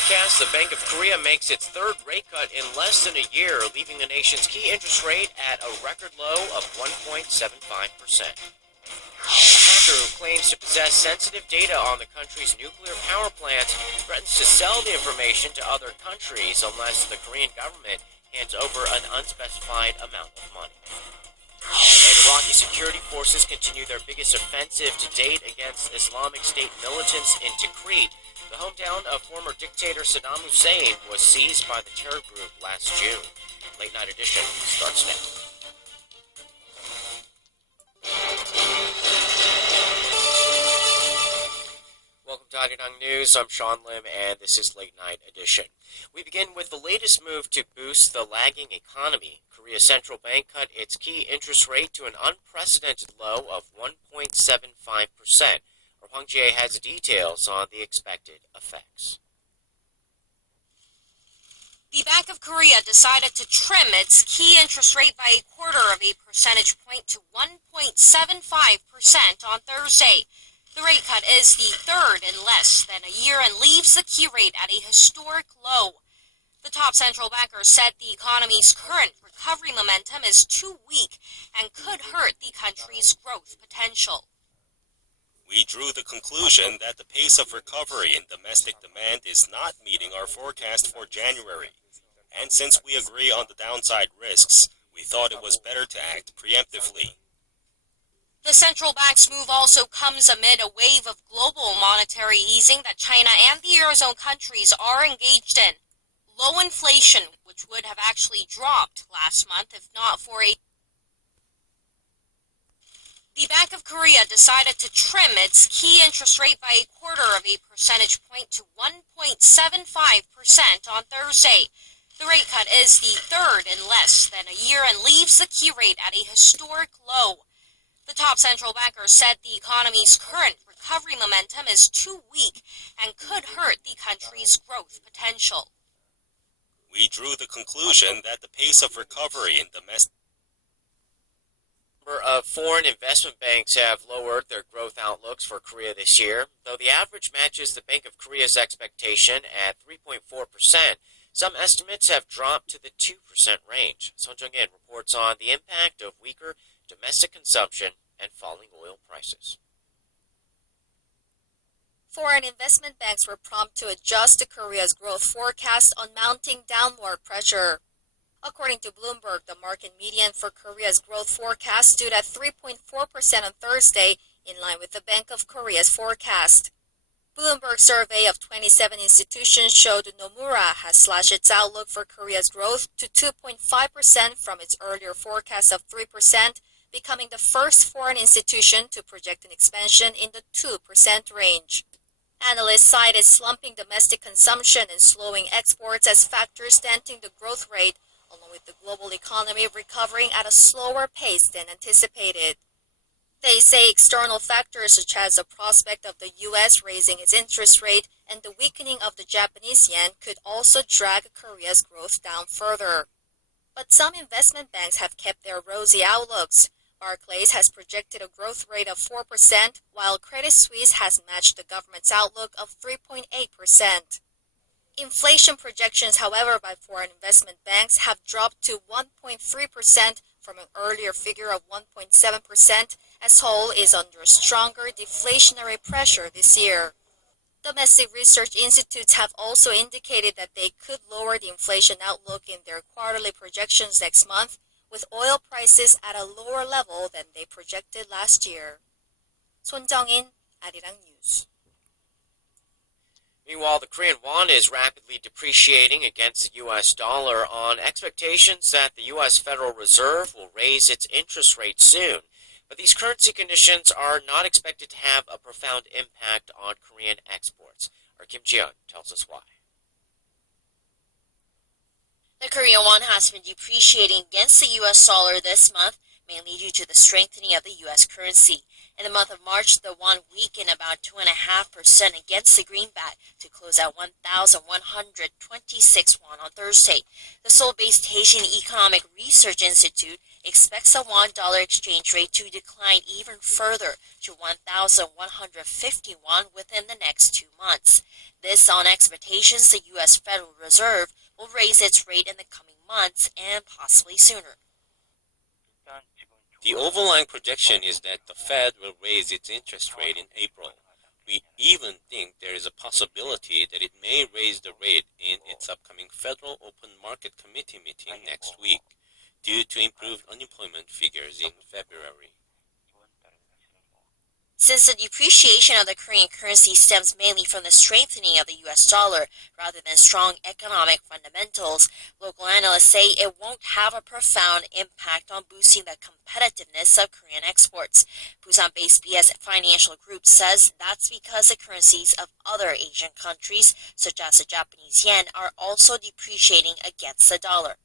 broadcast, the Bank of Korea makes its third rate cut in less than a year, leaving the nation's key interest rate at a record low of 1.75%. A hacker who claims to possess sensitive data on the country's nuclear power plants threatens to sell the information to other countries unless the Korean government hands over an unspecified amount of money. And Iraqi security forces continue their biggest offensive to date against Islamic State militants in Tikrit. The hometown of former dictator Saddam Hussein was seized by the terror group last June. Late Night Edition starts now. Welcome to Arirang News. I'm Sean Lim, and this is Late Night Edition. We begin with the latest move to boost the lagging economy. Korea's central bank cut its key interest rate to an unprecedented low of 1.75%. Hwang Jae has details on the expected effects. The Bank of Korea decided to trim its key interest rate by a quarter of a percentage point to 1.75% on Thursday. The rate cut is the third in less than a year and leaves the key rate at a historic low. The top central banker said the economy's current recovery momentum is too weak and could hurt the country's growth potential. We drew the conclusion that the pace of recovery in domestic demand is not meeting our forecast for January. And since we agree on the downside risks, we thought it was better to act preemptively. The central bank's move also comes amid a wave of global monetary easing that China and the Eurozone countries are engaged in. Low inflation, which would have actually dropped last month if not for The Bank of Korea decided to trim its key interest rate by a quarter of a percentage point to 1.75% on Thursday. The rate cut is the third in less than a year and leaves the key rate at a historic low. The top central banker said the economy's current recovery momentum is too weak and could hurt the country's growth potential. We drew the conclusion that the pace of recovery in domestic Number of foreign investment banks have lowered their growth outlooks for Korea this year, though the average matches the Bank of Korea's expectation at 3.4%. Some estimates have dropped to the 2% range. Son Jung-in reports on the impact of weaker domestic consumption and falling oil prices. Foreign investment banks were prompt to adjust to Korea's growth forecast on mounting downward pressure. According to Bloomberg, the market median for Korea's growth forecast stood at 3.4% on Thursday, in line with the Bank of Korea's forecast. Bloomberg's survey of 27 institutions showed Nomura has slashed its outlook for Korea's growth to 2.5% from its earlier forecast of 3%, becoming the first foreign institution to project an expansion in the 2% range. Analysts cited slumping domestic consumption and slowing exports as factors denting the growth rate, along with the global economy recovering at a slower pace than anticipated. They say external factors such as the prospect of the U.S. raising its interest rate and the weakening of the Japanese yen could also drag Korea's growth down further. But some investment banks have kept their rosy outlooks. Barclays has projected a growth rate of 4%, while Credit Suisse has matched the government's outlook of 3.8%. Inflation projections, however, by foreign investment banks have dropped to 1.3% from an earlier figure of 1.7%, as Seoul is under stronger deflationary pressure this year. Domestic research institutes have also indicated that they could lower the inflation outlook in their quarterly projections next month, with oil prices at a lower level than they projected last year. Son Jung-in, Arirang News. Meanwhile, the Korean won is rapidly depreciating against the U.S. dollar on expectations that the U.S. Federal Reserve will raise its interest rate soon. But these currency conditions are not expected to have a profound impact on Korean exports. Our Kim Ji-yeon tells us why. The Korean won has been depreciating against the U.S. dollar this month, mainly due to the strengthening of the U.S. currency. In the month of March, the won weakened about 2.5% against the greenback to close at 1,126 won on Thursday. The Seoul-based Haitian Economic Research Institute expects the won-dollar exchange rate to decline even further to 1,150 won within the next 2 months. This on expectations the U.S. Federal Reserve will raise its rate in the coming months and possibly sooner. The overlying projection is that the Fed will raise its interest rate in April. We even think there is a possibility that it may raise the rate in its upcoming Federal Open Market Committee meeting next week, due to improved unemployment figures in February. Since the depreciation of the Korean currency stems mainly from the strengthening of the U.S. dollar rather than strong economic fundamentals, local analysts say it won't have a profound impact on boosting the competitiveness of Korean exports. Busan-based BS Financial Group says that's because the currencies of other Asian countries, such as the Japanese yen, are also depreciating against the dollar.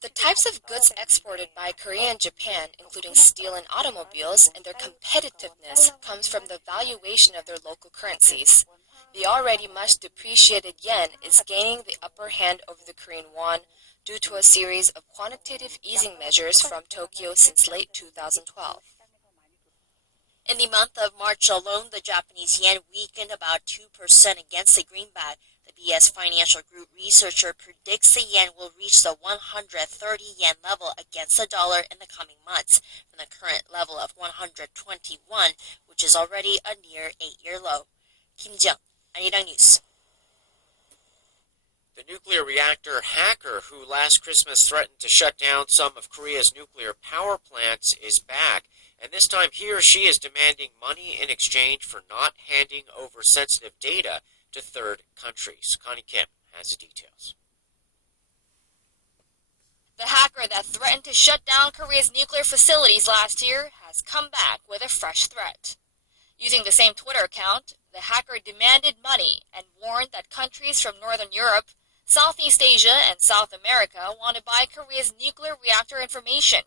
The types of goods exported by Korea and Japan, including steel and automobiles, and their competitiveness comes from the valuation of their local currencies. The already much depreciated yen is gaining the upper hand over the Korean won due to a series of quantitative easing measures from Tokyo since late 2012. In the month of March alone, the Japanese yen weakened about 2% against the greenback. The BS Financial Group researcher predicts the yen will reach the 130 yen level against the dollar in the coming months, from the current level of 121, which is already a near 8-year low. Kim Jung, Arirang News. The nuclear reactor hacker who last Christmas threatened to shut down some of Korea's nuclear power plants is back, and this time he or she is demanding money in exchange for not handing over sensitive data to third countries. Connie Kim has the details. The hacker that threatened to shut down Korea's nuclear facilities last year has come back with a fresh threat. Using the same Twitter account, the hacker demanded money and warned that countries from Northern Europe, Southeast Asia, and South America want to buy Korea's nuclear reactor information.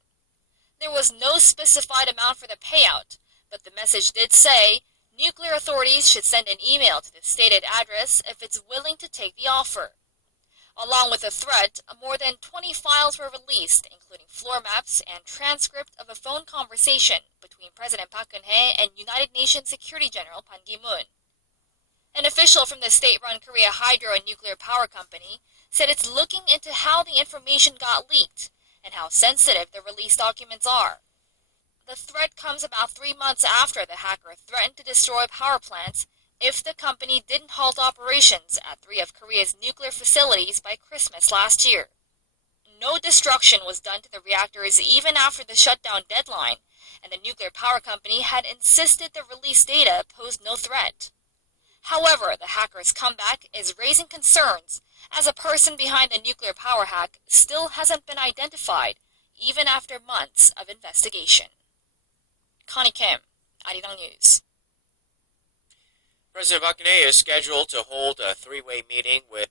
There was no specified amount for the payout, but the message did say nuclear authorities should send an email to the stated address if it's willing to take the offer. Along with the threat, more than 20 files were released, including floor maps and transcript of a phone conversation between President Park Geun-hye and United Nations Security General Ban Ki-moon. An official from the state-run Korea Hydro and Nuclear Power Company said it's looking into how the information got leaked and how sensitive the released documents are. The threat comes about 3 months after the hacker threatened to destroy power plants if the company didn't halt operations at 3 of Korea's nuclear facilities by Christmas last year. No destruction was done to the reactors even after the shutdown deadline, and the nuclear power company had insisted the released data posed no threat. However, the hacker's comeback is raising concerns, as a person behind the nuclear power hack still hasn't been identified, even after months of investigation. Connie Kim, Arirang News. President Park Geun-hye is scheduled to hold a three-way meeting with